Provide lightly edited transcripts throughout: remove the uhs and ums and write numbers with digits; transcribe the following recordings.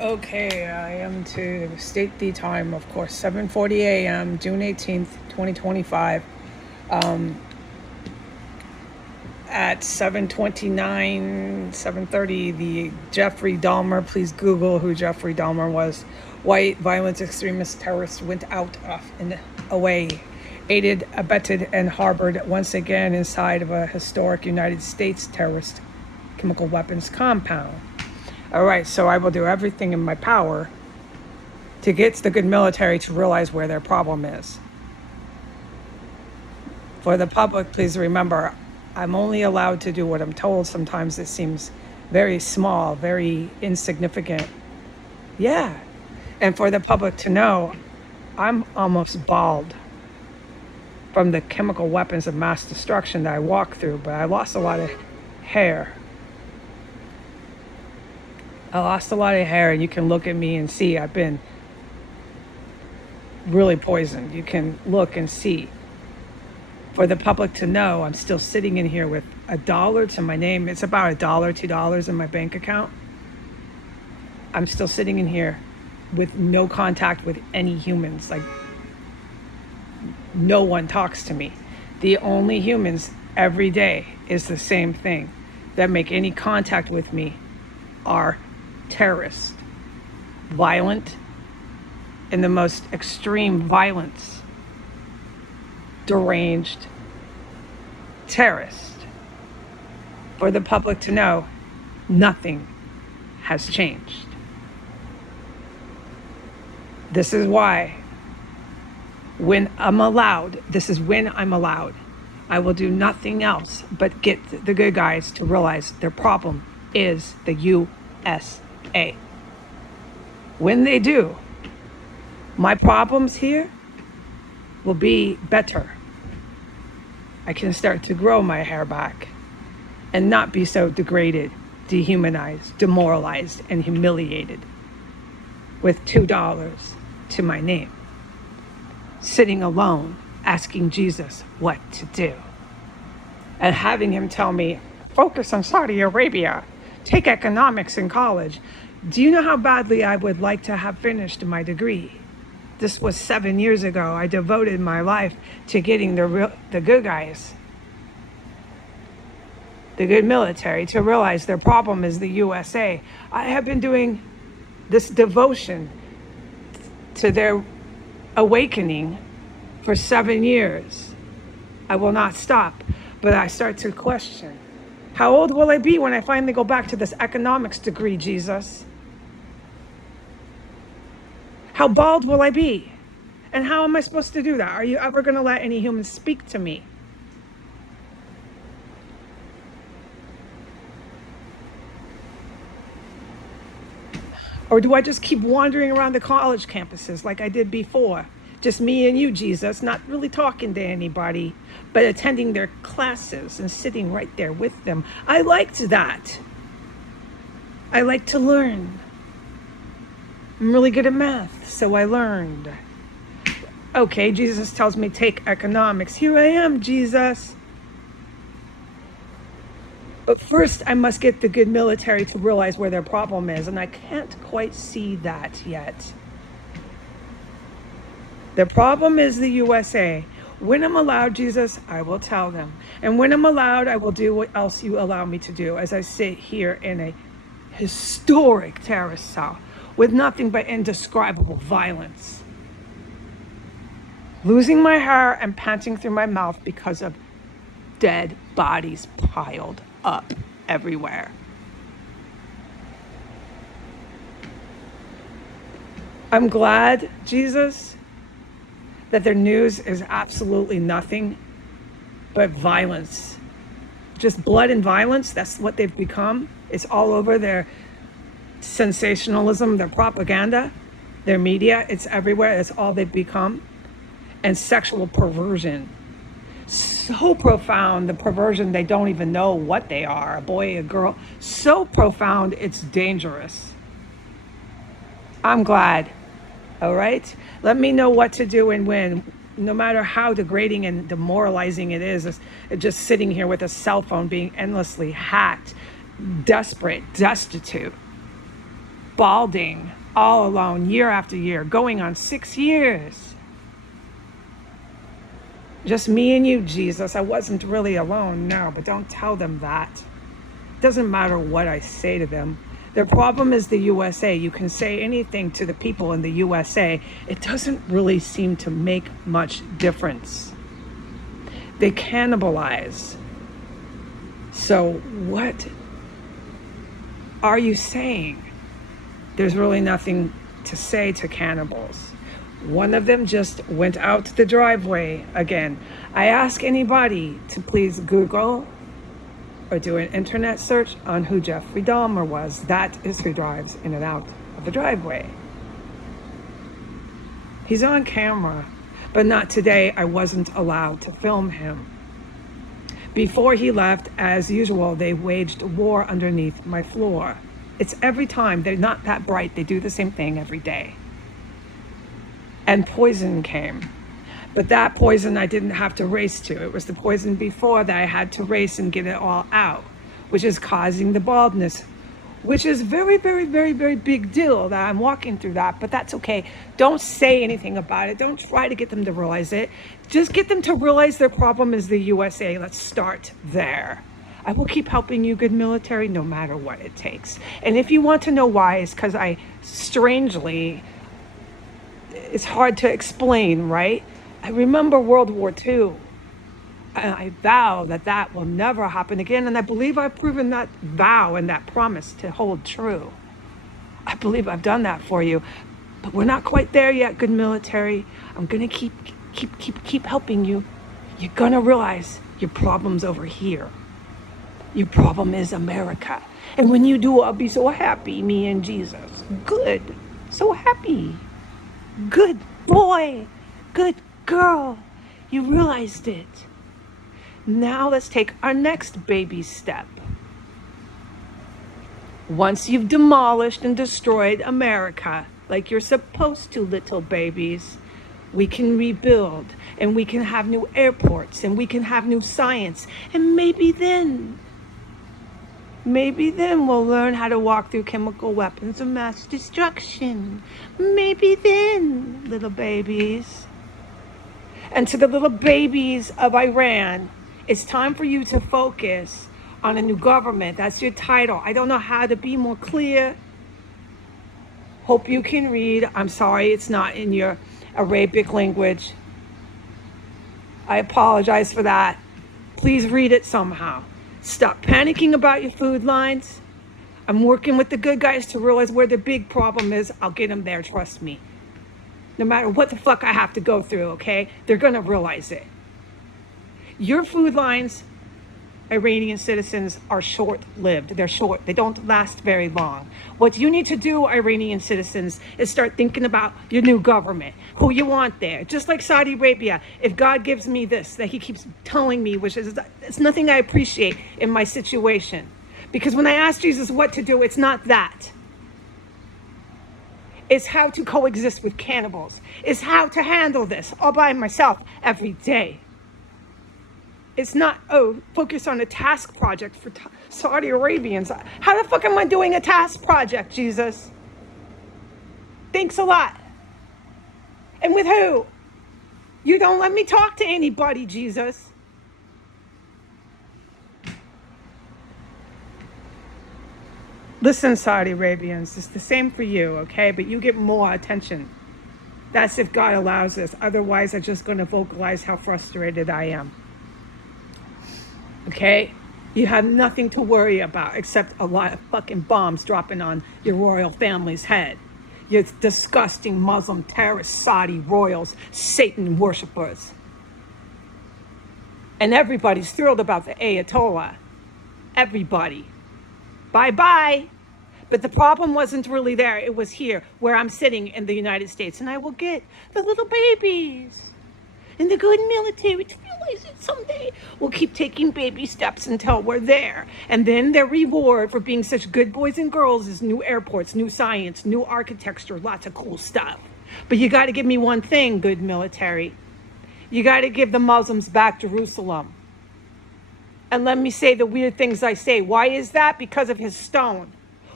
Okay, I am to state the time, of course, 7:40 a.m., June 18th, 2025. At 7:29, 7:30, the Jeffrey Dahmer, please Google who Jeffrey Dahmer was. White violence extremist terrorist went out and away, aided, abetted, and harbored once again inside of a historic United States terrorist chemical weapons compound. All right, so I will do everything in my power to get the good military to realize where their problem is. For the public, please remember, I'm only allowed to do what I'm told. Sometimes it seems very small, very insignificant. Yeah. And for the public to know, I'm almost bald from the chemical weapons of mass destruction that I walked through, but I lost a lot of hair. And you can look at me and see I've been really poisoned. You can look and see. For the public to know, I'm still sitting in here with $1 to my name. It's about $1, $2 in my bank account. I'm still sitting in here with no contact with any humans. Like, no one talks to me. The only humans every day is the same thing that make any contact with me are terrorists, violent, in the most extreme violence, deranged terrorist. For the public to know, nothing has changed. This is why I'm allowed, I will do nothing else but get the good guys to realize their problem is the USA. When they do, my problems here will be better. I can start to grow my hair back and not be so degraded, dehumanized, demoralized, and humiliated with $2 to my name, sitting alone, asking Jesus what to do, and having him tell me, focus on Saudi Arabia, take economics in college. Do you know how badly I would like to have finished my degree? This was 7 years ago. I devoted my life to getting the good guys, the good military, to realize their problem is the USA. I have been doing this devotion to their awakening for 7 years. I will not stop, but I start to question, how old will I be when I finally go back to this economics degree, Jesus? How bald will I be? And how am I supposed to do that? Are you ever going to let any humans speak to me? Or do I just keep wandering around the college campuses like I did before? Just me and you, Jesus, not really talking to anybody, but attending their classes and sitting right there with them. I liked that. I like to learn. I'm really good at math, so I learned. Okay, Jesus tells me take economics. Here I am, Jesus. But first, I must get the good military to realize where their problem is, and I can't quite see that yet. The problem is the USA. When I'm allowed, Jesus, I will tell them. And when I'm allowed, I will do what else you allow me to do as I sit here in a historic terrorist cell with nothing but indescribable violence. Losing my hair and panting through my mouth because of dead bodies piled up everywhere. I'm glad, Jesus, that their news is absolutely nothing but violence. Just blood and violence, that's what they've become. It's all over their sensationalism, their propaganda, their media, it's everywhere. That's all they've become. And sexual perversion. So profound, the perversion, they don't even know what they are, a boy, a girl. So profound, it's dangerous. I'm glad, all right? Let me know what to do and when. No matter how degrading and demoralizing it is, it's just sitting here with a cell phone being endlessly hacked, desperate, destitute. balding all alone year after year, going on 6 years. Just me and you, Jesus. I wasn't really alone, no, but don't tell them that. It doesn't matter what I say to them. Their problem is the USA. You can say anything to the people in the USA. It doesn't really seem to make much difference. They cannibalize. So what are you saying? There's really nothing to say to cannibals. One of them just went out the driveway again. I ask anybody to please Google or do an internet search on who Jeffrey Dahmer was. That is who drives in and out of the driveway. He's on camera, but not today. I wasn't allowed to film him. Before he left, as usual, they waged war underneath my floor. It's every time. They're not that bright. They do the same thing every day. And poison came. But that poison I didn't have to race to. It was the poison before that I had to race and get it all out, which is causing the baldness, which is very, very, very, very big deal that I'm walking through that, but that's okay. Don't say anything about it. Don't try to get them to realize it. Just get them to realize their problem is the USA. Let's start there. I will keep helping you, good military, no matter what it takes. And if you want to know why, it's because it's hard to explain, right? I remember World War II, and I vow that that will never happen again. And I believe I've proven that vow and that promise to hold true. I believe I've done that for you, but we're not quite there yet, good military. I'm gonna keep helping you. You're gonna realize your problem's over here. Your problem is America. And when you do, I'll be so happy, me and Jesus. Good, so happy. Good boy, good girl, you realized it. Now let's take our next baby step. Once you've demolished and destroyed America, like you're supposed to, little babies, we can rebuild, and we can have new airports, and we can have new science, and maybe then we'll learn how to walk through chemical weapons of mass destruction. Maybe then, little babies. And to the little babies of Iran, it's time for you to focus on a new government. That's your title. I don't know how to be more clear. Hope you can read. I'm sorry it's not in your Arabic language. I apologize for that. Please read it somehow. Stop panicking about your food lines. I'm working with the good guys to realize where the big problem is. I'll get them there, trust me. No matter what the fuck I have to go through, okay? They're gonna realize it. Your food lines, Iranian citizens, are short-lived. They're short. They don't last very long. What you need to do, Iranian citizens, is start thinking about your new government, who you want there. Just like Saudi Arabia, if God gives me this, that he keeps telling me, which is, it's nothing I appreciate in my situation. Because when I ask Jesus what to do, it's not that. It's how to coexist with cannibals. It's how to handle this all by myself every day. It's not, focus on a task project for Saudi Arabians. How the fuck am I doing a task project, Jesus? Thanks a lot. And with who? You don't let me talk to anybody, Jesus. Listen, Saudi Arabians, it's the same for you, okay? But you get more attention. That's if God allows this. Otherwise, I'm just going to vocalize how frustrated I am. Okay? You have nothing to worry about except a lot of fucking bombs dropping on your royal family's head. You disgusting Muslim terrorist Saudi royals, Satan worshippers. And everybody's thrilled about the Ayatollah. Everybody. Bye-bye. But the problem wasn't really there. It was here, where I'm sitting in the United States. And I will get the little babies and the good military to realize it someday. We'll keep taking baby steps until we're there. And then their reward for being such good boys and girls is new airports, new science, new architecture, lots of cool stuff. But you got to give me one thing, good military. You got to give the Muslims back Jerusalem. And let me say the weird things I say. Why is that? Because of his stone.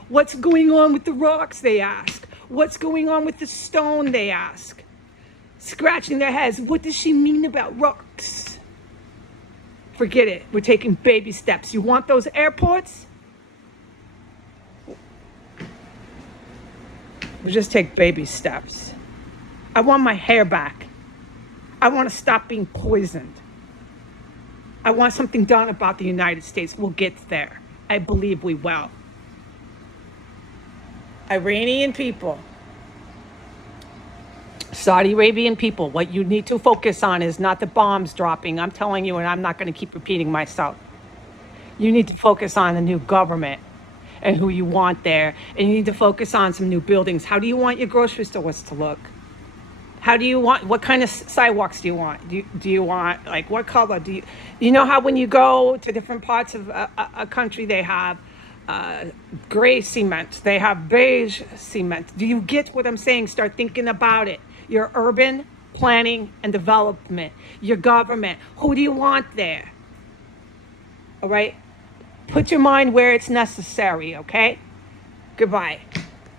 What's going on with the rocks, they ask. What's going on with the stone, they ask. Scratching their heads, what does she mean about rocks? Forget it, we're taking baby steps. You want those airports? We'll just take baby steps. I want my hair back. I want to stop being poisoned. I want something done about the United States. We'll get there. I believe we will. Iranian people, Saudi Arabian people, what you need to focus on is not the bombs dropping. I'm telling you, and I'm not going to keep repeating myself. You need to focus on the new government and who you want there. And you need to focus on some new buildings. How do you want your grocery stores to look? How do you want, what kind of sidewalks do you want? Do you want, like, what color? You know how when you go to different parts of a country, they have gray cement, they have beige cement. Do you get what I'm saying? Start thinking about it. Your urban planning and development, your government, who do you want there? All right? Put your mind where it's necessary, okay? Goodbye.